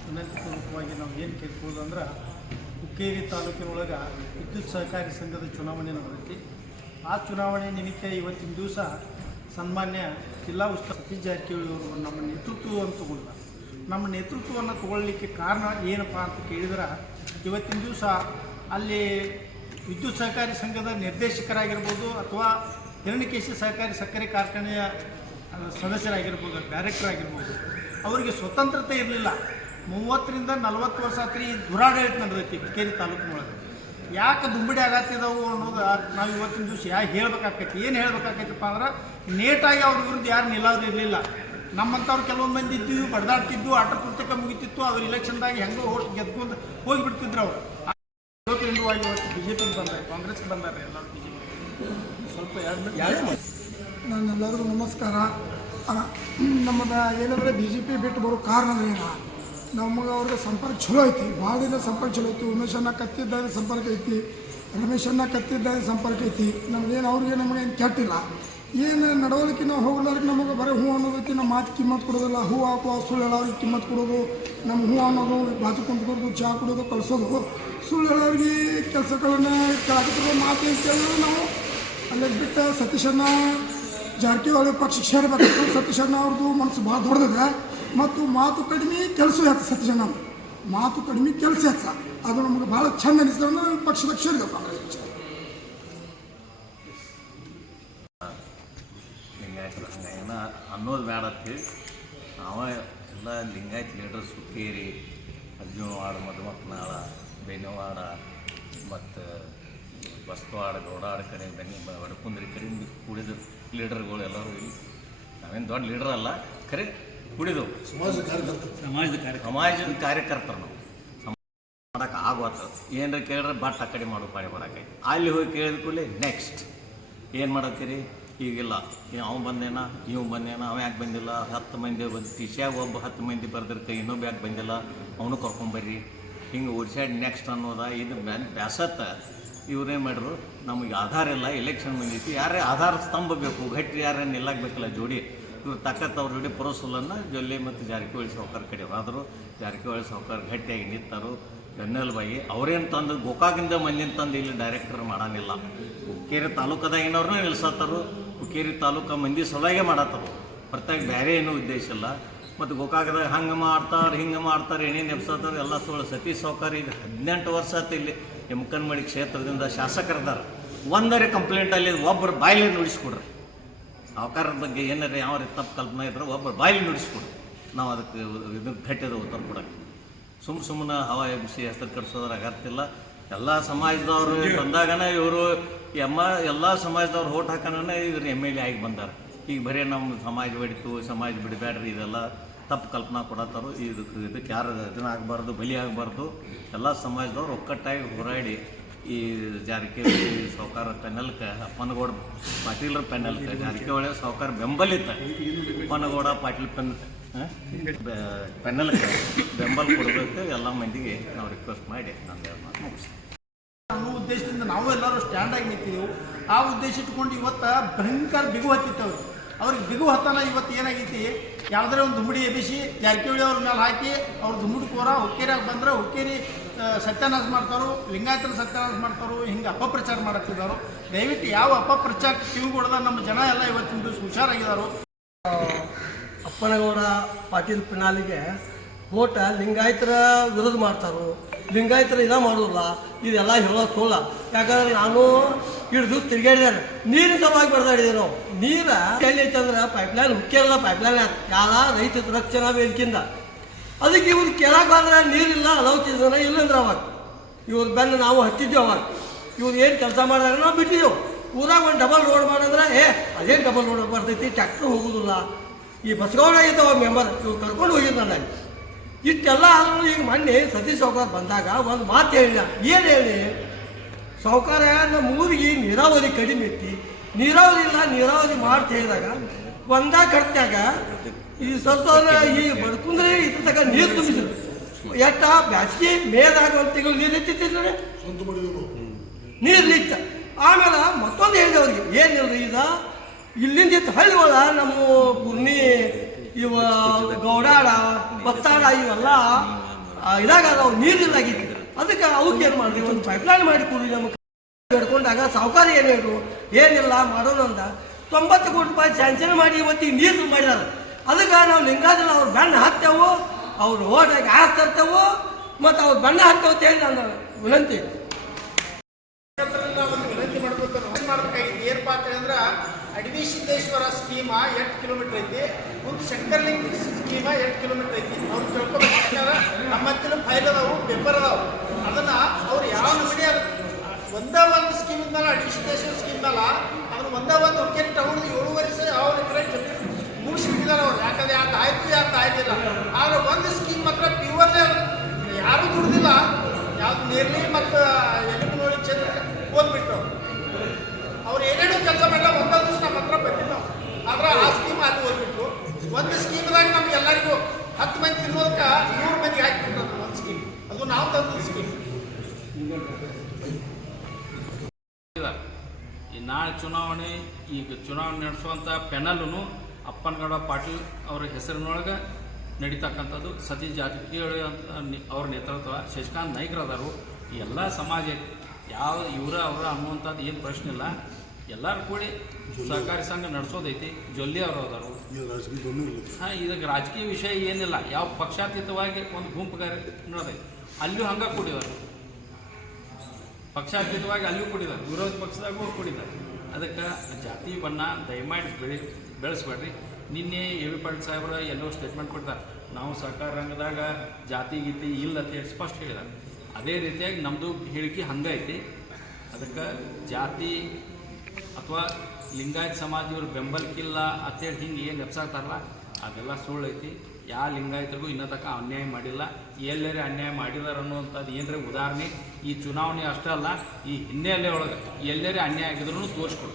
ವಿನಂತಿಪೂರ್ವಕವಾಗಿ ನಾವು ಏನು ಅಂದ್ರೆ, ಹುಕ್ಕೇರಿ ತಾಲೂಕಿನೊಳಗೆ ವಿದ್ಯುತ್ ಸಹಕಾರಿ ಸಂಘದ ಚುನಾವಣೆ ನಡೆದೈತಿ ಆ ಚುನಾವಣೆ ನಿಮಿತ್ತ ಇವತ್ತಿನ ದಿವಸ ಸನ್ಮಾನ್ಯ ಜಿಲ್ಲಾ ಉಸ್ತುವಾರಿ ಸತೀಶ್ ಜಾರಕಿಹೊಳಿ ಅವರು ನಮ್ಮ ನೇತೃತ್ವವನ್ನು ತಗೊಂಡ ನಮ್ಮ ನೇತೃತ್ವವನ್ನು ತಗೊಳ್ಳಿಕ್ಕೆ ಕಾರಣ ಏನಪ್ಪ ಅಂತ ಕೇಳಿದ್ರೆ, ಇವತ್ತಿನ ದಿವಸ ಅಲ್ಲಿ ವಿದ್ಯುತ್ ಸಹಕಾರಿ ಸಂಘದ ನಿರ್ದೇಶಕರಾಗಿರ್ಬೋದು ಅಥವಾ ಹಿರಣ್ಯಕೇಶಿ ಸಹಕಾರಿ ಸಕ್ಕರೆ ಕಾರ್ಖಾನೆಯ ಸದಸ್ಯರಾಗಿರ್ಬೋದು ಡೈರೆಕ್ಟರ್ ಆಗಿರ್ಬೋದು ಅವರಿಗೆ ಸ್ವತಂತ್ರತೆ ಇರಲಿಲ್ಲ. ಮೂವತ್ತರಿಂದ ನಲವತ್ತು ವರ್ಷ ಆತ್ರಿ ದುರಾಡಳಿತ ನಡೆದೈತಿ ಬಿಕೇರಿ ತಾಲೂಕಿನೊಳಗೆ. ಯಾಕೆ ದುಂಬಿಡಿ ಆಗತ್ತಿದವು ಅನ್ನೋದು ನಾವು ಇವತ್ತಿನ ದಿವಸ ಯಾಕೆ ಹೇಳ್ಬೇಕಾಕೈತಿ, ಏನು ಹೇಳ್ಬೇಕಾಕೈತಪ್ಪ ಅಂದ್ರೆ ನೇಟಾಗಿ ಅವ್ರ ವಿರುದ್ಧ ಯಾರು ನಿಲ್ಲೋದು ಇರಲಿಲ್ಲ. ನಮ್ಮಂಥವ್ರು ಕೆಲವೊಂದು ಮಂದಿ ಇದ್ದೀವಿ ಬಡ್ದಾಡ್ತಿದ್ವು ಆಟ ಪುಸ್ತಕ ಮುಗಿತಿತ್ತು, ಅವ್ರು ಇಲೆಕ್ಷನ್ದಾಗ ಹೆಂಗೋ ಗೆದ್ಕೊಂಡು ಹೋಗಿಬಿಡ್ತಿದ್ರು ಅವರು. ಇವತ್ತು ಕಾಂಗ್ರೆಸ್ಗೆ ಸ್ವಲ್ಪ ನನ್ನೆಲ್ಲರಿಗೂ ನಮಸ್ಕಾರ. ನಮ್ಮದ ಏನಂದ್ರೆ ಬಿ ಜೆ ಪಿ ಬಿಟ್ಟು ಬರೋ ಕಾರಣ ಅಂದ್ರೆ ಏನು? ನಮಗೆ ಅವ್ರಿಗೆ ಸಂಪರ್ಕ ಚಲೋ ಐತಿ. ಭಾಳ ದಿನ ಸಂಪರ್ಕ ಚಲೋ ಐತಿ. ಉಮೇಶನ್ನ ಕತ್ತಿದ್ದಾಗ ಸಂಪರ್ಕ ಐತಿ. ರಮೇಶನ್ನ ಕತ್ತಿದ್ದಾಗ ಸಂಪರ್ಕ ಐತಿ. ನಮ್ಗೇನು ಅವ್ರಿಗೆ ನಮಗೇನು ಕೆಟ್ಟಿಲ್ಲ ಏನು ನಡವಳಿಕೆ ನಾವು ಹೋಗ್ಲಾರ್ದು ನಮಗೆ ಬರೀ ಹೂ ಅನ್ನೋದಕ್ಕೆ ನಮ್ಮ ಮಾತು ಕಿಮ್ಮತ್ತು ಕೊಡೋದಿಲ್ಲ. ಹೂ ಹಾಕುವ ಸುಳ್ಳು ಹೇಳೋರಿಗೆ ಕಿಮ್ಮತ್ತು ಕೊಡೋದು. ನಮ್ಮ ಹೂ ಅನ್ನೋದು, ಬಾಜು ಕುಂತ್ಕೊಡೋದು ಚಹಾ ಕೊಡೋದು ಕಳಿಸೋದು. ಸುಳ್ಳು ಹೇಳೋರಿಗೆ ಕೆಲಸಗಳನ್ನ ಕಾಗದ ಮಾತು ಕೇಳಿದ್ರು ನಾವು. ಅಲ್ಲಿಗೆ ಬಿಟ್ಟು ಸತೀಶಣ್ಣ ಜಾರಕಿಹೊಳಿ ಪಕ್ಷಕ್ಕೆ ಸೇರಬೇಕು ಸತೀಶಣ್ಣ ಅವ್ರದ್ದು ಮನಸ್ಸು ಭಾಳ ದೊಡ್ಡದಿದೆ ಮತ್ತು ಮಾತು ಕಡಿಮೆ ಕೆಲಸ ಹೆಚ್ಚು ಸತೀಶಣ್ಣ. ಮಾತು ಕಡಿಮೆ ಕೆಲಸ ಹೆಚ್ಚ. ಅದು ನಮಗೆ ಭಾಳ ಚಂದ ಅನಿಸ್ತದೆ ಪಕ್ಷ ಸೇರಿದೆವು ಕಾಂಗ್ರೆಸ್ ಪಕ್ಷ. ಅನ್ನೋದು ಬೇಡ ನಾವ ಎಲ್ಲ ಲಿಂಗಾಯತ್ ಲೀಡರ್ ಸುಕ್ಕೇರಿ ಅರ್ಜುನವಾಡ ಮಧುಮಕ್ಕನಾಳ ಬೇನವಾಡ ಮತ್ತು ಬಸ್ತವಾಡ ಗೌಡಾಡ ಕಡೆ ಬೆನ್ನಿ ವಡಕುಂದ್ರಿ ಕಡೆ ಕೂಡಿದ ಲೀಡರ್ಗಳು ಎಲ್ಲರೂ ಇಲ್ಲಿ. ನಾವೇನು ದೊಡ್ಡ ಲೀಡರ್ ಅಲ್ಲ ಖರೆ ಕುಡಿದವು ಸಮಾಜದ ಸಮಾಜದ ಕಾರ್ಯಕರ್ತರು. ನಾವು. ಮಾಡೋಕೆ ಆಗೋತು ಏನರ ಕೇಳಿದ್ರೆ ಬಟ್ ಆ ಕಡೆ ಮಾಡೋ ಪಾಡಿ ಬರೋಕೈತಿ ಅಲ್ಲಿ ಹೋಗಿ ಕೇಳಿದ ಕೂಡಲೇ ನೆಕ್ಸ್ಟ್ ಏನು ಮಾಡತ್ತೀರಿ? ಈಗಿಲ್ಲ. ಅವ್ನು ಬಂದೇನ? ನೀವು ಬಂದೇನ? ಅವ ಯಾಕೆ ಬಂದಿಲ್ಲ? ಹತ್ತು ಮಂದಿ ಬಂದು ಟಿಶ್ಯಾಗ ಒಬ್ಬ ಹತ್ತು ಮಂದಿ ಬರ್ದಿರ್ತ ಇನ್ನೊಬ್ಬ ಯಾಕೆ ಬಂದಿಲ್ಲ? ಅವನು ಕರ್ಕೊಂಬರ್ರಿ ಹಿಂಗೆ ಓಡಿಸ್ಯಾಡ್ ನೆಕ್ಸ್ಟ್ ಅನ್ನೋದ, ಇದು ಬ್ಯಾನ್, ಬ್ಯಾಸತ್ತ. ಇವ್ರೇನು ಮಾಡ್ರು, ನಮಗೆ ಆಧಾರ ಇಲ್ಲ ಎಲೆಕ್ಷನ್ ಬಂದಿತ್ತು ಯಾರೇ ಆಧಾರ ಸ್ತಂಭ ಬೇಕು, ಗಟ್ಟಿ ಯಾರೇ ನಿಲ್ಲಾಗಬೇಕಲ್ಲ ಜೋಡಿ, ಇವ್ರು ತಕ್ಕತ್ತ ಅವ್ರ ಜೋಡಿ ಪುರಸುಲನ್ನು ಜೊಲ್ಲೆ ಮತ್ತು ಜಾರಕಿಹೊಳಿ ಸಾವ್ಕಾರ ಕಡೆ ಆದರು ಜಾರಕಿಹೊಳಿ ಸಾವ್ಕಾರ ಗಟ್ಟಿಯಾಗಿ ನಿಂತರು. ಬೆನ್ನಲ್ಬಾಯಿ ಅವ್ರೇನು ತಂದು, ಗೋಕಾಕಿಂದ ಮಂದಿನ ತಂದು ಇಲ್ಲಿ ಡೈರೆಕ್ಟರ್ ಮಾಡಾನಿಲ್ಲ ಹುಕ್ಕೇರಿ ತಾಲೂಕದಾಗಿನವ್ರನ್ನ ನಿಲ್ಸತ್ತಾರು. ಹುಕ್ಕೇರಿ ತಾಲೂಕ ಮಂದಿ ಸಲುವಾಗೆ ಮಾಡತ್ತಾರು. ಹೊರತಾಗಿ ಬೇರೆ ಏನೂ ಉದ್ದೇಶ ಇಲ್ಲ. ಮತ್ತು ಗೋಕಾಕದಾಗ ಹಂಗೆ ಮಾಡ್ತಾರೆ, ಹಿಂಗೆ ಮಾಡ್ತಾರೆ, ಏನೇನು ಎಪ್ಸತ್ತಾರೆ ಎಲ್ಲ ಸುಳ್ಳು ಸತೀಶ್ ಸಾವ್ಕಾರ ಈಗ ಹದಿನೆಂಟು ವರ್ಷ ಆತು ಇಲ್ಲಿ ಎಮ್ಕನ್ಮಡಿ ಕ್ಷೇತ್ರದಿಂದ ಶಾಸಕರದಾರ. ಒಂದರೆ ಕಂಪ್ಲೇಂಟ್ ಅಲ್ಲಿ ಒಬ್ಬರು ಬಾಯಿಲೆ ನುಡಿಸ್ಕೊಡ್ರಿ. ಸಾವುಕಾರರ ಬಗ್ಗೆ ಏನಾರ ಯಾವ ರೀತಿ ತಪ್ಪು ಕಲ್ಪನೆ ಇದ್ರೆ ಒಬ್ಬರು ಬಾಯಿಲಿ ನುಡಿಸ್ಕೊಡ್ರಿ. ನಾವು ಅದಕ್ಕೆ ಇದು ಗಟ್ಟಿದ ಉತ್ತರ ಕೊಡಕ್ಕೆ. ಸುಮ್ಮ ಸುಮ್ಮನೆ ಹವಾ ಎಬ್ಬಿಸಿ ಹೆಸರು ಕಟ್ಸೋದ್ರ ಅಗತ್ಯ ಎಲ್ಲ ಸಮಾಜದವರು ಬಂದಾಗನೇ ಇವರು ಎಮ್ಮ, ಎಲ್ಲ ಸಮಾಜದವ್ರು ಓಟ್ ಹಾಕೋಣ ಇವ್ರು ಎಂ ಎಲ್ ಎ ಆಗಿ ಬಂದಾರ. ಈಗ ಬರೀ ನಮ್ಮ ಸಮಾಜ ಹೊಡಿತು ಸಮಾಜ ಬಿಡಬೇಡ್ರಿ, ಇದೆಲ್ಲ ತಪ್ಪು ಕಲ್ಪನಾ ಕೊಡತ್ತಾರು, ಇದಕ್ಕೆ ಇದಕ್ಕೆ ಯಾರು ಇದನ್ನ ಆಗಬಾರ್ದು, ಬಲಿ ಆಗಬಾರ್ದು, ಎಲ್ಲ ಸಮಾಜದವ್ರು ಒಕ್ಕಟ್ಟಾಗಿ ಹೋರಾಡಿ ಈ ಜಾರಕಿಹೊಳಿ ಸಾವುಕಾರ ಪೆನಲ್ಕ ಅಪ್ಪನಗೌಡ ಪಾಟೀಲ್ರ ಪೆನಲ್ಕ ಜಾರಕಿಹೊಳಿ ಸಾವುಕಾರ ಬೆಂಬಲಿತ ಅಪ್ಪನಗೌಡ ಪಾಟೀಲ್ ಪೆನ್ ಪೆನಲ್ಕ ಬೆಂಬಲ ಕೊಡಬೇಕು, ಎಲ್ಲ ಮಂದಿಗೆ ನಾವು ರಿಕ್ವೆಸ್ಟ್ ಮಾಡಿ ನಾನು ಮಾತು ಉದ್ದೇಶದಿಂದ ನಾವು ಎಲ್ಲರೂ ಸ್ಟ್ಯಾಂಡ್ ಆಗಿ ನಿಂತಿದ್ದೆವು ಆ ಉದ್ದೇಶ ಇಟ್ಕೊಂಡು ಇವತ್ತು ಭಯಂಕರ ಬಿಗು ಹತ್ತಿತ್ತವ್ರು ಅವ್ರಿಗೆ ಬಿಗು ಹತ್ತನ ಇವತ್ತು ಏನಾಗೈತಿ? ಯಾವುದೇ ಒಂದು ದುಮ್ಮಿಡಿ ಎಬ್ಬಿಸಿ ಜಾರಕಿಹೊಳಿ ಅವ್ರ ಮೇಲೆ ಹಾಕಿ, ಅವ್ರು ದುಂಬುಡಿ ಕೋರ ಹುಕ್ಕೇರಿಯಾಗ ಬಂದ್ರೆ ಹುಕ್ಕೇರಿ ಸತ್ಯಾನಾಶ ಮಾಡ್ತಾರೋ ಲಿಂಗಾಯತರ ಸತ್ಯಾನಾಶ ಮಾಡ್ತಾರೋ, ಹಿಂಗೆ ಅಪಪ್ರಚಾರ ಮಾಡತ್ತಿದ್ದಾರೋ ದಯವಿಟ್ಟು ಯಾವ ಅಪಪ್ರಚಾರ ಕಿವಿಗೊಡ್ದ ನಮ್ಮ ಜನ ಎಲ್ಲ ಇವತ್ತಿನ ದಿವಸ ಹುಷಾರಾಗಿದ್ದಾರೋ ಅಪ್ಪನಗೌಡ ಪಾಟೀಲ್ ಪಿನಾಲಿಗೆ ಓಟ ಲಿಂಗಾಯತರ ವಿರೋಧ ಮಾಡ್ತಾರೋ. ಲಿಂಗಾಯತರ ಇದ ಮಾಡೋಲ್ಲ ಇದೆಲ್ಲ ಹೇಳೋ ಸೋಲ ಯಾಕಂದ್ರೆ ನಾನು ಇಷ್ಟು ದಿವಸ ತಿರುಗಾಡಿದಾರೆ ನೀರು ಸಲುವಾಗಿ ಬರ್ದಾಡಿದೆ ನಾವು. ನೀರ ಎಲ್ಲಿ ಐತೆ ಅಂದ್ರೆ ಪೈಪ್ಲೈನ್ ಹುಕ್ಕಿರಲ್ಲ ಪೈಪ್ಲೈನ್ ಯಾರ ರೈತ ರಕ್ಷಣಾ ವೇದಿಕೆಯಿಂದ. ಅದಕ್ಕೆ ಇವ್ರು ಕೇಳಕ್ಕಾದ್ರೆ ನೀರಿಲ್ಲ ಲೌಚಿಸನ ಇಲ್ಲಂದ್ರೆ ಅವಾಗ. ಇವ್ರ ಬೆನ್ನು ನಾವು ಹತ್ತಿದ್ವಿ ಅವಾಗ. ಇವ್ರು ಏನು ಕೆಲಸ ಮಾಡಿದ್ರೆ ನಾವು ಬಿಟ್ಟಿದ್ದೆವು. ಊರಾಗ ಒಂದು ಡಬಲ್ ರೋಡ್ ಮಾಡಂದ್ರೆ ಏ, ಅದೇನು ಡಬಲ್ ರೋಡ್ ಬರ್ತೈತಿ? ಟ್ಯಾಕ್ಟ್ರ್ ಹೋಗೋದಿಲ್ಲ. ಈ ಬಸ್ಗೌಡ ಅವಾಗ ಮೆಂಬರ್ ಇವ್ರು ಕರ್ಕೊಂಡು ಹೋಗಿದ್ದು ನಾನು ಇಷ್ಟೆಲ್ಲ ಆದ್ರೂ ಈಗ ಮೊನ್ನೆ ಸತೀಶ್ ಸಾವುಕಾರ ಬಂದಾಗ ಒಂದು ಮಾತು ಹೇಳಿಲ್ಲ ಏನು ಹೇಳಿ? ಸಾವುಕಾರ ನಮ್ಮ ಊರಿಗೆ ನೀರಾವರಿ ಕಡಿಮೆ ಐತಿ ನೀರಾವರಿ ಇಲ್ಲ, ನೀರಾವರಿ ಮಾಡ್ತಾ ಹೇಳಿದಾಗ ಒಂದ ಕಟ್ಟ್ಯಾಗ ಈ ಸತ್ತೋರ ಈ ಬಡ್ಕುಂದ್ರೆ ಇದ್ರ ತಗ ನೀರು ತುಂಬಿಸಿದ್ರು. ಎಟ್ಟ? ಬ್ಯಾಸಿಗೆ ಮೇದಾಗ ಒಂದು ತಿಂಗಳು ನೀರು ಇತ್ತಿತ್ತಿಲ್ಲ ನೀರು ನಿಂತ ಆಮೇಲೆ ಮತ್ತೊಂದು ಹೇಳಿದೆ ಅವ್ರಿಗೆ ಏನಿಲ್ಲ ಈಗ? ಇಲ್ಲಿಂದ ಇತ್ತು ಹಳ್ಳಿ ಒಳ ನಮ್ಮ ಗುರ್ನಿ ಇವ ಗೌಡಾಡ ಬತ್ತಾಡ ಇವೆಲ್ಲ ಇದಾಗ ನೀರಿಲ್ಲಾಗಿತ್ತು ಅದಕ್ಕೆ ಅವಕ್ಕೆ ಏನು ಮಾಡಿದ್ವಿ ಒಂದು ಪೈಪ್ಲೈನ್ ಮಾಡಿ ಕೊಡಿ ನಮಗೆ ಹಿಡ್ಕೊಂಡಾಗ ಸಾವುಕಾರ ಏನು ಏನಿಲ್ಲ, ಮಾಡೋಣ ಅಂತ ತೊಂಬತ್ತು ಕೋಟಿ ರೂಪಾಯಿ ಸ್ಯಾಂಕ್ಷನ್ ಮಾಡಿ ಇವತ್ತಿಗೆ ನೀರು ಮಾಡಿದಾರೆ. ಅದಕ್ಕೆ ನಾವು ಲಿಂಗಾಜನ ಅವ್ರ ಬಣ್ಣ ಹಾಕ್ತೇವು ಅವ್ರು ಓಟಾಗಿ ಆಸ್ ತರ್ತೇವು, ಮತ್ತು ಅವ್ರ ಬಣ್ಣ ಹಾಕ್ತೇವೆ ಅಂತ ಹೇಳಿ ನಾನು ವಿನಂತಿ. ಒಂದು ವಿನಂತಿ ಮಾಡ್ಕೊತಾರೆ ಏನು ಮಾಡ್ಬೇಕಾಗಿತ್ತು ಏನಪ್ಪಾ ಅಂತಂದ್ರೆ ಅಡವಿ ಸಿದ್ದೇಶ್ವರ ಸ್ಕೀಮ ಎಷ್ಟು ಕಿಲೋಮೀಟರ್ ಐತಿ. ಶಂಕರ್ಲಿಂಗ್ ಸ್ಕೀಮ ಎರಡು ಕಿಲೋಮೀಟರ್ ಐತಿ. ಅವ್ರು ತಿಳ್ಕೊಬೇಕು. ನಮ್ಮ ಹತ್ತಿರ ಫೈಲ್ ಅದಾವು ಪೇಪರ್ ಅದಾವು. ಅದನ್ನ ಅವ್ರು ಯಾವ ಅದ ಒಂದೇ ಒಂದು ಸ್ಕೀಮ್ ಮೇಲೆ ಅಡ್ಮಿನಿಸ್ಟ್ರೇಷನ್ ಸ್ಕೀಮ್ ಮೇಲೆ ಅದ್ರ ಒಂದೇ ಒಂದು ವಿಕೆಟ್ ತಗೊಂಡು ಏಳುವರೆ ಸಲ ಅವ್ರ ಕರೆಕ್ಟ್ ಮುಗಿಸ್ಬಿಟ್ಟಿದ್ದಾರೆ ಅವ್ರು. ಯಾಕಂದ್ರೆ ಯಾಕೆ ಆಯ್ತು ಯಾಕೆ ಆಯ್ತಿಲ್ಲ ಆದ್ರೆ ಒಂದು ಸ್ಕೀಮ್ ಮಾತ್ರ ಪ್ಯೂರ್ಲೇ ಯಾರು ದುಡ್ದಿಲ್ಲ. ಯಾವ್ದು ನೇರ್ಲಿ ಮತ್ತು ಎಲ್ಲಿ ನೋಡಿ ಕ್ಷೇತ್ರಕ್ಕೆ ಹೋಗ್ಬಿಟ್ಟು ಅವ್ರು ಏನೇನು ಕೆಲಸ ಮಾಡಿಲ್ಲ ಒಂದೊಂದು ದಿವಸ ನಮ್ಮ ಹತ್ರ ಬಂದಿಲ್ಲ ಆದ್ರೆ ಆ ಸ್ಕೀಮ್ ಅಲ್ಲಿ ಹೋಗ್ಬಿಟ್ಟು ಒಂದು ಸ್ಕೀಮ್ದಾಗ ನಮ್ಗೆ ಎಲ್ಲರಿಗೂ ಹತ್ತು ಮಂದಿ ತಿನ್ನೋದಕ್ಕೆ ನೂರು ಮಂದಿ ಹಾಕಿಬಿಟ್ರು ಅದು ಒಂದು ಸ್ಕೀಮ್ ಅದು ನಾವು ತಂದ ಸ್ಕೀಮ್ ಇದ್ದಾರೆ. ಈ ನಾಳೆ ಚುನಾವಣೆ ಈಗ ಚುನಾವಣೆ ನಡೆಸುವಂಥ ಪೆನಲ್ನು ಅಪ್ಪನಗೌಡ ಪಾಟೀಲ್ ಅವರ ಹೆಸರಿನೊಳಗೆ ನಡೀತಕ್ಕಂಥದ್ದು. ಸತೀಶ್ ಜಾರಕಿಹೊಳಿ ಅಂತ ಅವ್ರ ನೇತೃತ್ವ ಶಶಿಕಾಂತ್ ನಾಯ್ಕರದಾರು ಎಲ್ಲ ಸಮಾಜ. ಯಾವ ಇವರ ಅವರ ಅನ್ನುವಂಥದ್ದು ಏನು ಪ್ರಶ್ನೆ ಇಲ್ಲ. ಎಲ್ಲರೂ ಕೂಡಿ ಸಹಕಾರಿ ಸಂಘ ನಡೆಸೋದೈತಿ. ಜೊಲ್ಲಿ ಅವರು ಅದಾರು. ಹಾಂ ಇದಕ್ಕೆ ರಾಜಕೀಯ ವಿಷಯ ಏನಿಲ್ಲ. ಯಾವ ಪಕ್ಷಾತೀತವಾಗಿ ಒಂದು ಗುಂಪು ಕಾರ್ಯ ನೋಡಿದೆ ಅಲ್ಲೂ ಹಂಗೆ ಕೂಡಿದಾರೆ. ಪಕ್ಷಾತೀತವಾಗಿ ಅಲ್ಲೂ ಕೂಡಿದ್ದಾರೆ ವಿರೋಧ ಪಕ್ಷದಾಗೂ ಕುಡಿದಾರೆ ಅದಕ್ಕೆ ಜಾತಿ ಬಣ್ಣ ದಯಮಾಡಿ ಬೆಳೆ, ಬೆಳೆಸ್ಬೇಡ್ರಿ. ನಿನ್ನೆ ಎ ವಿ ಪಾಟೀಲ್ ಸಾಹೇಬ್ರ ಎಲ್ಲೋ ಸ್ಟೇಟ್ಮೆಂಟ್ ಕೊಡ್ತಾರೆ ನಾವು ಸರ್ಕಾರ ರಂಗದಾಗ ಜಾತಿ, ಗೀತಿ ಇಲ್ಲ ಅಂತ ಹೇಳಿ ಸ್ಪಷ್ಟ ಹೇಳಿದ ಅದೇ ರೀತಿಯಾಗಿ ನಮ್ಮದು ಹೇಳಿಕೆ ಹಂಗೆ ಐತಿ. ಅದಕ್ಕೆ ಜಾತಿ ಅಥವಾ ಲಿಂಗಾಯತ್ ಸಮಾಜ ಇವ್ರ ಬೆಂಬಲಕ್ಕಿಲ್ಲ ಅಂತೇಳಿ ಹಿಂಗೆ ಏನು ಎಪ್ಸಾಕ್ತಾರಲ್ಲ ಅದೆಲ್ಲ ಸುಳ್ಳು ಐತಿ. ಯಾವ ಲಿಂಗಾಯತರಿಗೂ ಇನ್ನೂ ತನಕ ಅನ್ಯಾಯ ಮಾಡಿಲ್ಲ. ಎಲ್ಲರೇ ಅನ್ಯಾಯ ಮಾಡಿದಾರ ಅನ್ನುವಂಥದ್ದು ಏನರೇ ಉದಾಹರಣೆ? ಈ ಚುನಾವಣೆ ಅಷ್ಟೇ ಅಲ್ಲ, ಈ ಹಿನ್ನೆಲೆ ಒಳಗೆ ಎಲ್ಲರೇ ಅನ್ಯಾಯ ಆಗಿದ್ರು ತೋರಿಸ್ಕೊಡು.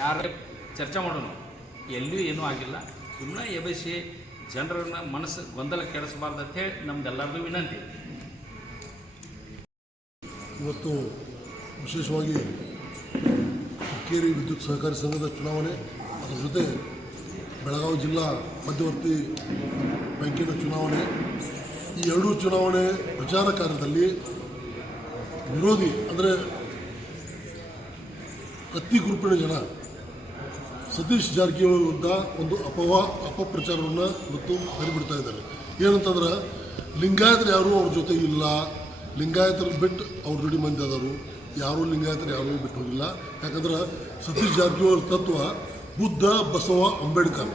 ಯಾರೇ ಚರ್ಚೆ ಮಾಡೋಣ ಎಲ್ಲಿಯೂ ಏನೂ ಆಗಿಲ್ಲ. ಸುಮ್ಮನೆ ಎಬಸಿ ಜನರನ್ನ ಮನಸ್ಸು ಗೊಂದಲ ಕೆಡಿಸಬಾರ್ದು ಅಂತೇಳಿ ನಮ್ದೆಲ್ಲರದು ವಿನಂತಿ. ಇವತ್ತು ವಿಶೇಷವಾಗಿ ಹುಕ್ಕೇರಿ ವಿದ್ಯುತ್ ಸಹಕಾರಿ ಸಂಘದ ಚುನಾವಣೆ, ಅದರ ಜೊತೆ ಬೆಳಗಾವಿ ಜಿಲ್ಲಾ ಮಧ್ಯವರ್ತಿ ಬ್ಯಾಂಕಿನ ಚುನಾವಣೆ. ಈ ಎರಡೂ ಚುನಾವಣೆ ಪ್ರಚಾರ ಕಾರ್ಯದಲ್ಲಿ ವಿರೋಧಿ, ಅಂದರೆ ಕತ್ತಿ ಗುಂಪಿನ ಜನ, ಸತೀಶ್ ಜಾರಕಿಹೊಳಿ ವಿರುದ್ಧ ಒಂದು ಅಪವ, ಅಪಪ್ರಚಾರವನ್ನು ಇವತ್ತು ಹರಿಬಿಡ್ತಾ ಇದ್ದಾರೆ. ಏನಂತಂದ್ರೆ, ಲಿಂಗಾಯತರು ಯಾರೂ ಅವ್ರ ಜೊತೆ ಇಲ್ಲ. ಲಿಂಗಾಯತರು ಬಿಟ್ಟು ಅವ್ರ ಜೋಡಿ ಮಂದಿ ಅದಾರು ಯಾರೂ ಲಿಂಗಾಯತರು ಯಾರೂ ಬಿಟ್ಟು ಹೋಗಿಲ್ಲ. ಯಾಕಂದ್ರೆ, ಸತೀಶ್ ಜಾರಕಿಹೊಳಿ ತತ್ವ ಬುದ್ಧ, ಬಸವ, ಅಂಬೇಡ್ಕರ್.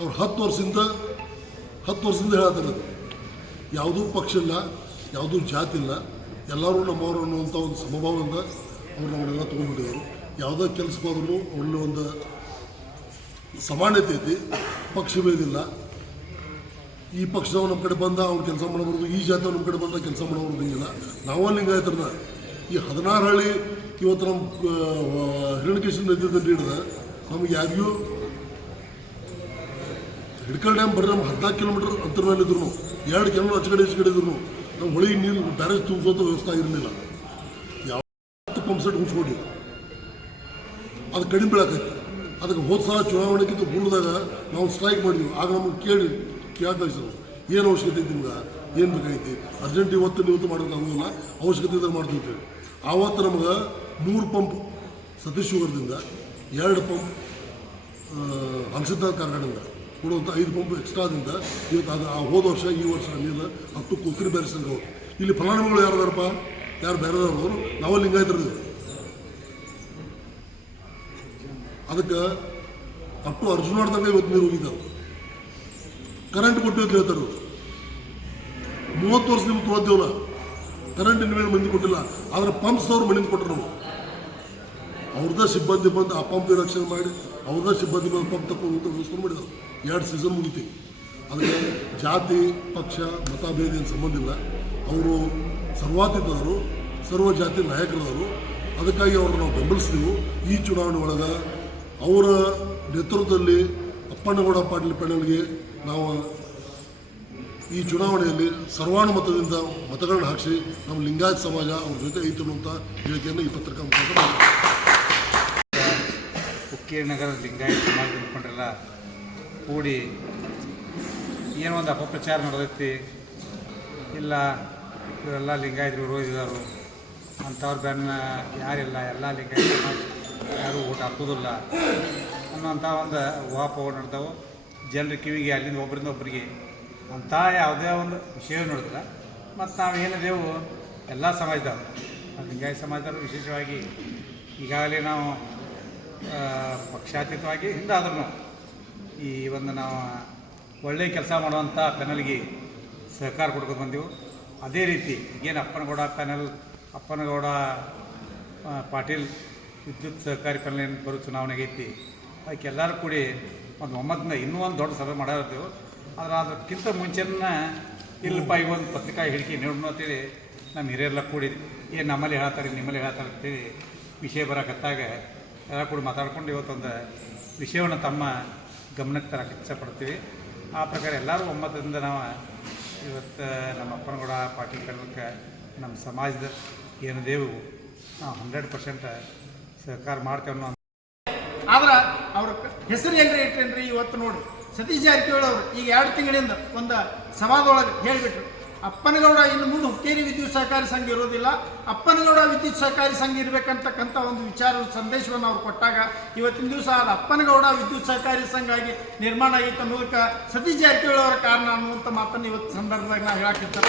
ಅವ್ರು ಹತ್ತು ವರ್ಷದಿಂದ ಹತ್ತು ವರ್ಷದಿಂದ ಹೇಳತ್ತಿರೋದು ಯಾವುದೂ ಪಕ್ಷ ಇಲ್ಲ, ಯಾವುದೂ ಜಾತಿ ಇಲ್ಲ. ಎಲ್ಲರೂ ನಮ್ಮವರು ಅನ್ನುವಂಥ ಒಂದು ಸಮಭಾವದಿಂದ ಅವ್ರು ನಮ್ಮನ್ನೆಲ್ಲ ತೊಗೊಂಡ್ಬಿಟ್ಟಿದ್ರು ಯಾವುದೇ ಕೆಲಸಕ್ಕೆ ಹೋದ್ರೂ ಒಳ್ಳೆ ಒಂದು ಸಮಾನತೆ ಐತಿ ಪಕ್ಷ ಪಕ್ಷಭೇದಿಲ್ಲ ಈ ಪಕ್ಷದವ್ರು ನಮ್ಮ ಕಡೆ ಬಂದ ಅವ್ನು ಕೆಲಸ ಮಾಡಬಾರ್ದು ಈ ಜಾತಿಯವ್ರು ನಮ್ಮ ಕಡೆ ಬಂದ ಕೆಲಸ ಮಾಡಬಾರ್ದು ಹಿಂಗಿಲ್ಲ ನಾವ ಲಿಂಗಾಯತರನ್ನ ಈ ಹದಿನಾರು ಹಳ್ಳಿ ಇವತ್ತು ನಮ್ಮ ಹಿರಣ್ಯಕೇಶನ್ ನದಿಯಲ್ಲಿ ಹಿಡಿದ, ನಮ್ಗೆ ಯಾರಿಗೂ ಹಿಡ್ಕಲ್ ಡ್ಯಾಮ್ ಬರೀ ನಮ್ಮ ಹದಿನಾಲ್ಕು ಕಿಲೋಮೀಟರ್ ಅಂತರದಲ್ಲಿದ್ರು ಎರಡು ಕಿಲೋಮೀಟರ್ ಹಚ್ಚಗಡೆ ಕಡೆ ಕಡೆ ಇದ್ರು ನಮ್ಮ ಹೊಳಿ ನೀರು ಬ್ಯಾರೇಜ್ ತುಂಬಿಸೋದು ವ್ಯವಸ್ಥೆ ಇರಲಿಲ್ಲ ಯಾವ ಪಂಪ್ ಸೆಟ್ ಉಳಿಸ್ಕೊಡಿ ಅದು ಕಡಿಮೆ ಬೀಳಾಕೈತಿ ಅದಕ್ಕೆ ಹೋದ ಸಲ ಚುನಾವಣೆಗಿಂತ ಮುಂದಾಗ ನಾವು ಸ್ಟ್ರೈಕ್ ಮಾಡಿದ್ವಿ. ಆಗ ನಮಗೆ ಕೇಳಿ, ಕೇಳ್ತಾ ಸರ್ ಏನು ಅವಶ್ಯಕತೆ ಐತಿ ನಿಮ್ಗೆ? ಏನು ಬೇಕಾಗೈತಿ ಅರ್ಜೆಂಟ್ ಇವತ್ತು ಇವತ್ತು ನಾವು ಅವಶ್ಯಕತೆ ಇದ್ದಾಗ ಮಾಡ್ತೀವಿ ಆವತ್ತು ನಮಗೆ ಮೂರು ಪಂಪ್ ಸತೀಶ್ ಶುಗರ್ದಿಂದ, ಎರಡು ಪಂಪ್ ಹಂಸದ ಕಾರ್ಖಾನೆಯಿಂದ. ಕೊಡುವಂಥ ಐದು ಪಂಪ್ ಎಕ್ಸ್ಟ್ರಾದಿಂದ ಇವತ್ತು ಅದು ಆ ಹೋದ ವರ್ಷ, ಈ ವರ್ಷ ನೀರು ಹತ್ತು ಕೊಕ್ಕರಿ ಬೇರೆ ಸಂಘ ಇಲ್ಲಿ ಫಲಾನುಭವಿಗಳು ಯಾರದಾರಪ್ಪ ಯಾರು ಬೇರೆದವ್ರು ನಾವು ಲಿಂಗಾಯತರದ್ದು ಅದಕ್ಕೆ ಅಪ್ಪು ಅರ್ಜುನ ತನಕ ಇವತ್ತು ನೀರು ಹೋಗಿದ್ದಾವೆ ಕರೆಂಟ್ ಕೊಟ್ಟು ಅಂತ ಹೇಳ್ತಾರೆ ಮೂವತ್ತು ವರ್ಷ ನಿಮ್ಗೆ ತೊಗೊಳ್ತೇವಲ್ಲ ಕರೆಂಟ್ ಮೇಲೆ ಮಂದಿ ಕೊಟ್ಟಿಲ್ಲ, ಆದರೆ ಪಂಪ್ಸ್ ಅವ್ರು ಮನೆಯಿಂದ ಕೊಟ್ಟರು ನಾವು ಅವ್ರದ್ದೇ ಸಿಬ್ಬಂದಿ ಬಂದು ಆ ಪಂಪ್ ಮಾಡಿ, ಅವ್ರದ್ದೇ ಸಿಬ್ಬಂದಿ ಬಂದು ಪಂಪ್ ಅಂತ ವ್ಯವಸ್ಥೆ ಮಾಡಿದ್ರು. ಎರಡು ಸೀಸನ್ ಮುಗಿತಿ. ಅದಕ್ಕೆ ಜಾತಿ, ಪಕ್ಷ, ಮತಭೇದ ಏನು ಸಂಬಂಧ ಇಲ್ಲ. ಅವರು ಸರ್ವಾತೀತರು, ಸರ್ವ ಜಾತಿ ನಾಯಕರವರು ಅದಕ್ಕಾಗಿ ಅವ್ರನ್ನ ನಾವು ಬೆಂಬಲಿಸ್ತೀವಿ. ಈ ಚುನಾವಣೆ ಒಳಗೆ ಅವರ ನೇತೃತ್ವದಲ್ಲಿ ಅಪ್ಪಣ್ಣಗೌಡ ಪಾಟೀಲ್ ಪೆಣಲ್ಗೆ ನಾವು ಈ ಚುನಾವಣೆಯಲ್ಲಿ ಸರ್ವಾನುಮತದಿಂದ ಮತಗಳನ್ನು ಹಾಕಿಸಿ, ನಮ್ಮ ಲಿಂಗಾಯತ್ ಸಮಾಜ ಅವ್ರ ಜೊತೆ ಐತನು ಅಂತ ಹೇಳಿಕೆಯನ್ನು ಈ ಪತ್ರಿಕಾ ಮುಖಾಂತರ ನಗರದ ಲಿಂಗಾಯತ ಸಮಾಜದ ಮುಖಂಡರೆಲ್ಲ ಕೂಡಿ ಏನೋ ಒಂದು ಅಪಪ್ರಚಾರ ನಡೆದೈತಿ. ಇಲ್ಲ, ಇವರೆಲ್ಲ ಲಿಂಗಾಯತರು ವಿರೋಧಿದಾರು ಅಂಥವ್ರ ಬೆನ್ನ ಯಾರಿಲ್ಲ, ಎಲ್ಲ ಲಿಂಗಾಯತ ಯಾರೂ ಓಟ್ ಹಾಕೋದಿಲ್ಲ. ಅನ್ನೋಂಥ ಒಂದು ಊಹಾಪೋಹ ನಡೆದವು. ಜನರ ಕಿವಿಗೆ ಅಲ್ಲಿಂದ ಒಬ್ಬರಿಂದ ಒಬ್ಬರಿಗೆ ಅಂಥ ಯಾವುದೇ ಒಂದು ವಿಷಯ ನೋಡಿದ್ರೆ ಮತ್ತು ನಾವು ಏನಿದೆವು ಎಲ್ಲ ಸಮಾಜದವರು. ಲಿಂಗಾಯತ ಸಮಾಜದವರು ವಿಶೇಷವಾಗಿ ಈಗಾಗಲೇ ನಾವು ಪಕ್ಷಾತೀತವಾಗಿ ಹಿಂದಾದ್ರೂ ಈ ಒಂದು ನಾವು ಒಳ್ಳೆಯ ಕೆಲಸ ಮಾಡುವಂಥ ಪ್ಯಾನಲ್ಗೆ ಸಹಕಾರ ಕೊಡ್ಕೊಂಡು ಬಂದೆವು. ಅದೇ ರೀತಿ ಏನು ಅಪ್ಪನಗೌಡ ಪ್ಯಾನಲ್ ಅಪ್ಪನಗೌಡ ಪಾಟೀಲ್ ವಿದ್ಯುತ್ ಸಹಕಾರಿ ಪ್ಯಾನಲ್ ಏನು ಬರೋ ಚುನಾವಣೆಗೆ ಐತಿ, ಅದಕ್ಕೆ ಎಲ್ಲರೂ ಕೂಡಿ ಒಂದು ಒಮ್ಮತ್ತಿನ ಇನ್ನೂ ಒಂದು ದೊಡ್ಡ ಸಭೆ ಮಾಡಿರ್ತೇವೆ ಆದರೆ ಅದಕ್ಕಿಂತ ಮುಂಚೆನ ಇಲ್ಲಪ್ಪ, ಈ ಒಂದು ಪತ್ರಿಕಾ ಹೇಳಿಕೆ ನೋಡೋಣ ಅಂತೇಳಿ ನಮ್ಮ ಹಿರಿಯರೆಲ್ಲ ಕೂಡಿ ಏನು ನಮ್ಮಲ್ಲಿ ಹೇಳ್ತಾರೆ, ನಿಮ್ಮಲ್ಲಿ ಹೇಳ್ತಾರೆ ಅಂತೇಳಿ ವಿಷಯ ಬರಕತ್ತಾಗ ಎಲ್ಲ ಕೂಡ ಮಾತಾಡ್ಕೊಂಡು ಇವತ್ತೊಂದು ವಿಷಯವನ್ನು ತಮ್ಮ ಗಮನಕ್ಕೆ ತರಕ್ಕೆ ಇಚ್ಛಪಡ್ತೀವಿ. ಆ ಪ್ರಕಾರ ಎಲ್ಲರೂ ಒಮ್ಮತದಿಂದ ನಾವು ಇವತ್ತು ನಮ್ಮ ಅಪ್ಪನಗೌಡ ಪಾಟೀಲ್ ಕಡಲಕ್ಕೆ ನಮ್ಮ ಸಮಾಜದ ಏನಿದೇವು ನಾವು ಹಂಡ್ರೆಡ್ ಪರ್ಸೆಂಟ್ ಸಹಕಾರ ಮಾಡ್ತೇವೆ ಅನ್ನೋ ಆದ್ರೆ ಅವ್ರ ಹೆಸರು ಏನ್ರಿ ಇಟ್ಟೇನ್ರಿ ಇವತ್ತು ನೋಡಿ ಸತೀಶ್ ಜಾರಕಿಹೊಳಿ ಅವರು ಈಗ ಎರಡು ತಿಂಗಳಿಂದ ಒಂದು ಸಮಾಜದೊಳಗೆ ಹೇಳಿಬಿಟ್ರು. ಅಪ್ಪನಗೌಡ ಇನ್ನು ಮುಂದೆ ಹುಕ್ಕೇರಿ ವಿದ್ಯುತ್ ಸಹಕಾರಿ ಸಂಘ ಇರೋದಿಲ್ಲ. ಅಪ್ಪನಗೌಡ ವಿದ್ಯುತ್ ಸಹಕಾರಿ ಸಂಘ ಇರಬೇಕಂತಕ್ಕಂಥ ಒಂದು ವಿಚಾರ ಸಂದೇಶವನ್ನು ಅವರು ಕೊಟ್ಟಾಗ ಇವತ್ತಿನ ದಿವಸ ಅದು ಅಪ್ಪನಗೌಡ ವಿದ್ಯುತ್ ಸಹಕಾರಿ ಸಂಘ ಆಗಿ ನಿರ್ಮಾಣ ಆಗಿತ್ತು ಅನ್ನೋದಕ್ಕೆ ಸತೀಶ್ ಜಾರಕಿಹೊಳಿ ಅವರ ಕಾರಣ ಅನ್ನುವಂಥ ಮಾತನ್ನು ಇವತ್ತು ಸಂದರ್ಭದಾಗ ನಾವು ಹೇಳಕ್ಕಿರ್ತಾರೆ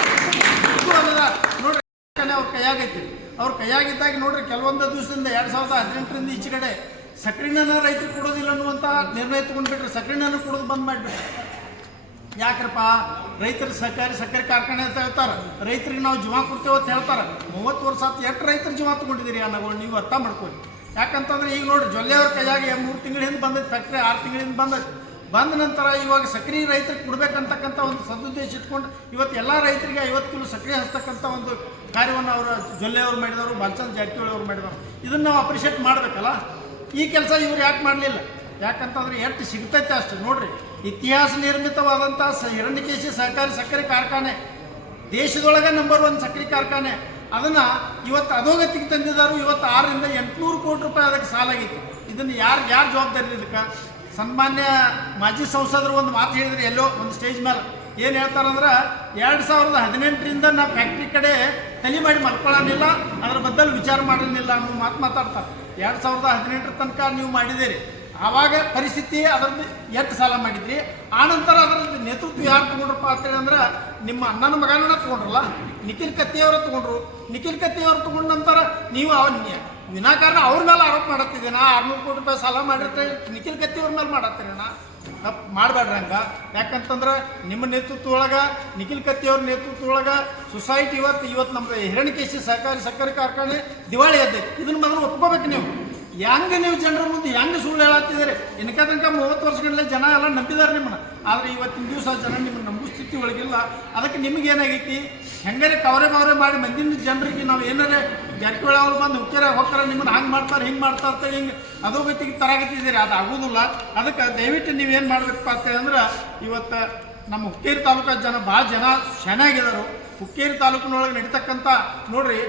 ನೋಡ್ರಿ ಅವ್ರ ಕೈಯಾಗೈತಿ. ಅವ್ರ ಕೈಯಾಗಿದ್ದಾಗ ನೋಡ್ರಿ, ಕೆಲವೊಂದು ದಿವಸದಿಂದ ಎರಡು ಸಾವಿರದ ಹದಿನೆಂಟರಿಂದ ಈಚೆ ಕಡೆ ಸಕ್ರಿನ ರೈತರು ಕೊಡೋದಿಲ್ಲ ಅನ್ನುವಂಥ ನಿರ್ಣಯ ತಗೊಂಡ್ಬಿಟ್ರೆ ಸಕ್ರಿನ ಕೊಡೋದು ಬಂದ್ ಮಾಡಿಬಿಟ್ರೆ. ಯಾಕ್ರಪ್ಪ? ರೈತರ ಸಹಕಾರಿ ಸಕ್ಕರೆ ಕಾರ್ಖಾನೆ ಅಂತ ಹೇಳ್ತಾರೆ. ರೈತರಿಗೆ ನಾವು ಜೀವ ಕೊಡ್ತೇವೆ ಅಂತ ಹೇಳ್ತಾರೆ. ಮೂವತ್ತು ವರ್ಷ ಆತು ಎಷ್ಟು ರೈತರು ಜೀವ ತಗೊಂಡಿದ್ದೀರಿ ಅನ್ನೋಗಳು ನೀವು ಅರ್ಥ ಮಾಡ್ಕೊಳ್ಳಿ. ಯಾಕಂತಂದ್ರೆ ಈಗ ನೋಡಿ ಜೊಲ್ಲೆ ಅವ್ರ ಕೈಯಾಗ ಮೂರು ತಿಂಗಳ ಹಿಂದೆ ಬಂದೈತೆ ಫ್ಯಾಕ್ಟ್ರಿ ಆರು ತಿಂಗಳ ಹಿಂದೆ ಬಂದೈತೆ. ಬಂದ ನಂತರ ಇವಾಗ ಸಕ್ರೆ ರೈತರಿಗೆ ಕೊಡಬೇಕಂತಕ್ಕಂಥ ಒಂದು ಸದುದ್ದೇಶ ಇಟ್ಕೊಂಡು ಇವತ್ತು ಎಲ್ಲ ರೈತರಿಗೆ ಐವತ್ತು ಕಿಲೋ ಸಕ್ರೆ ಹಚ್ತಕ್ಕಂಥ ಒಂದು ಕಾರ್ಯವನ್ನು ಅವರು ಜೊಲ್ಲೆ ಅವ್ರು ಮಾಡಿದವರು ಬಾಲಚಂದ್ರ ಜಾರಕಿಹೊಳಿ ಅವ್ರು ಮಾಡಿದವರು. ಇದನ್ನು ನಾವು ಅಪ್ರಿಷಿಯೇಟ್ ಮಾಡಬೇಕಲ್ಲ? ಈ ಕೆಲಸ ಇವ್ರು ಯಾಕೆ ಮಾಡಲಿಲ್ಲ? ಯಾಕಂತಂದ್ರೆ ಎಷ್ಟು ಸಿಗ್ತೈತೆ ಅಷ್ಟು ನೋಡ್ರಿ. ಇತಿಹಾಸ ನಿರ್ಮಿತವಾದಂಥ ಹಿರಣ್ಯಕೇಶಿ ಸಹಕಾರಿ ಸಕ್ಕರೆ ಕಾರ್ಖಾನೆ, ದೇಶದೊಳಗೆ ನಂಬರ್ ಒನ್ ಸಕ್ಕರೆ ಕಾರ್ಖಾನೆ. ಅದನ್ನು ಇವತ್ತು ಅಧೋಗತಿಗೆ ತಂದಿದ್ದಾರೆ. ಇವತ್ತು ಆರರಿಂದ ಎಂಟುನೂರು ಕೋಟಿ ರೂಪಾಯಿ ಅದಕ್ಕೆ ಸಾಲಾಗಿತ್ತು. ಇದನ್ನು ಯಾರು ಯಾರು ಜವಾಬ್ದಾರಿ ಇದಕ್ಕೆ? ಸನ್ಮಾನ್ಯ ಮಾಜಿ ಸಂಸದರು ಒಂದು ಮಾತು ಹೇಳಿದ್ರು ಎಲ್ಲೋ ಒಂದು ಸ್ಟೇಜ್ ಮೇಲೆ. ಏನು ಹೇಳ್ತಾರಂದ್ರೆ, ಎರಡು ಸಾವಿರದ ಹದಿನೆಂಟರಿಂದ ನಾ ಫ್ಯಾಕ್ಟ್ರಿ ಕಡೆ ತಲೆ ಮಾಡಿ ಮಲ್ಕೊಳ್ಳೋನಿಲ್ಲ, ಅದ್ರ ಬದಲು ವಿಚಾರ ಮಾಡೋನಿಲ್ಲ ಅನ್ನೋ ಮಾತು ಮಾತಾಡ್ತಾರೆ. ಎರಡು ಸಾವಿರದ ಹದಿನೆಂಟರ ತನಕ ನೀವು ಮಾಡಿದ್ದೀರಿ. ಆವಾಗ ಪರಿಸ್ಥಿತಿ ಅದರದ್ದು ಎತ್ತು ಸಾಲ ಮಾಡಿದ್ರಿ. ಆನಂತರ ಅದರದ್ದು ನೇತೃತ್ವ ಯಾರು ತಗೊಂಡ್ರಪ್ಪ ಅಂತೇಳಿ ಅಂದ್ರೆ ನಿಮ್ಮ ಅಣ್ಣನ ಮಗನ ತಗೊಂಡ್ರಲ್ಲ, ನಿಖಿಲ್ ಕತ್ತಿಯವರು ತಗೊಂಡ್ರು. ನಿಖಿಲ್ ಕತ್ತಿಯವರು ತಗೊಂಡ ನಂತರ ನೀವು ಅವ್ ವಿನಾಕಾರಣ ಅವ್ರ ಮೇಲೆ ಆರೋಪ ಮಾಡತ್ತಿದ್ದೀನ, ಆರ್ನೂರು ಕೋಟಿ ರೂಪಾಯಿ ಸಾಲ ಮಾಡಿರ್ತೀವಿ ನಿಖಿಲ್ ಕತ್ತಿಯವ್ರ ಮೇಲೆ ಮಾಡತ್ತೀರಣ್ಣ ತಪ್ಪು ಮಾಡಬೇಡ್ರಿ ಹಂಗ. ಯಾಕಂತಂದ್ರೆ ನಿಮ್ಮ ನೇತೃತ್ವ ಒಳಗೆ, ನಿಖಿಲ್ ಕತ್ತಿಯವ್ರ ನೇತೃತ್ವ ಒಳಗೆ ಸೊಸೈಟಿ ಇವತ್ತು ಇವತ್ತು ನಮ್ಮ ಹಿರಣ್ಯಕೇಶಿ ಸಹಕಾರಿ ಸಕ್ಕರೆ ಕಾರ್ಖಾನೆ ದಿವಾಳಿ ಎದ್ದೈತಿ. ಇದನ್ನ ಮೊದಲು ಒಪ್ಕೋಬೇಕು ನೀವು. ಹೆಂಗೆ ನೀವು ಜನರ ಮುಂದೆ ಹೆಂಗೆ ಸುಳ್ಳು ಹೇಳತ್ತಿದ್ದೀರಿ ಇನ್ಕ ತನಕ ಮೂವತ್ತು ವರ್ಷಗಳಲ್ಲೇ ಜನ ಎಲ್ಲ ನಂಬಿದ್ದಾರೆ ನಿಮ್ಮನ್ನ. ಆದರೆ ಇವತ್ತಿನ ದಿವಸ ಜನ ನಿಮ್ಮನ್ನ ನಂಬು ಸ್ಥಿತಿ ಒಳಗಿಲ್ಲ. ಅದಕ್ಕೆ ನಿಮ್ಗೆ ಏನಾಗೈತಿ? ಹೆಂಗಾರೆ ಕವರೆ ಕವರೆ ಮಾಡಿ ಮಂದಿನ ಜನರಿಗೆ ನಾವು ಏನಾರೆ ಜಾರಕಿಹೊಳಿ ಅವ್ರು ಬಂದು ಹುಕ್ಕಿರ ಹೋಗ್ತಾರೆ ನಿಮ್ಮನ್ನ ಹಂಗೆ ಮಾಡ್ತಾರೆ, ಹಿಂಗೆ ಮಾಡ್ತಾರೆ ಅಂತೇಳಿ ಹಿಂಗೆ ಅಧೋಗತಿಗೆ ತರಾಗತ್ತಿದ್ದೀರಿ ಅದು ಆಗೋದಿಲ್ಲ. ಅದಕ್ಕೆ ದಯವಿಟ್ಟು ನೀವೇನು ಮಾಡ್ಬೇಕಪ್ಪ ಅಂತೇಳಿ ಅಂದ್ರೆ ಇವತ್ತು ನಮ್ಮ ಹುಕ್ಕೇರಿ ತಾಲೂಕ ಜನ ಭಾಳ ಜನ ಚೆನ್ನಾಗಿದ್ದಾರೆ ಹುಕ್ಕೇರಿ ತಾಲೂಕಿನೊಳಗೆ ನಡೀತಕ್ಕಂಥ ನೋಡ್ರಿ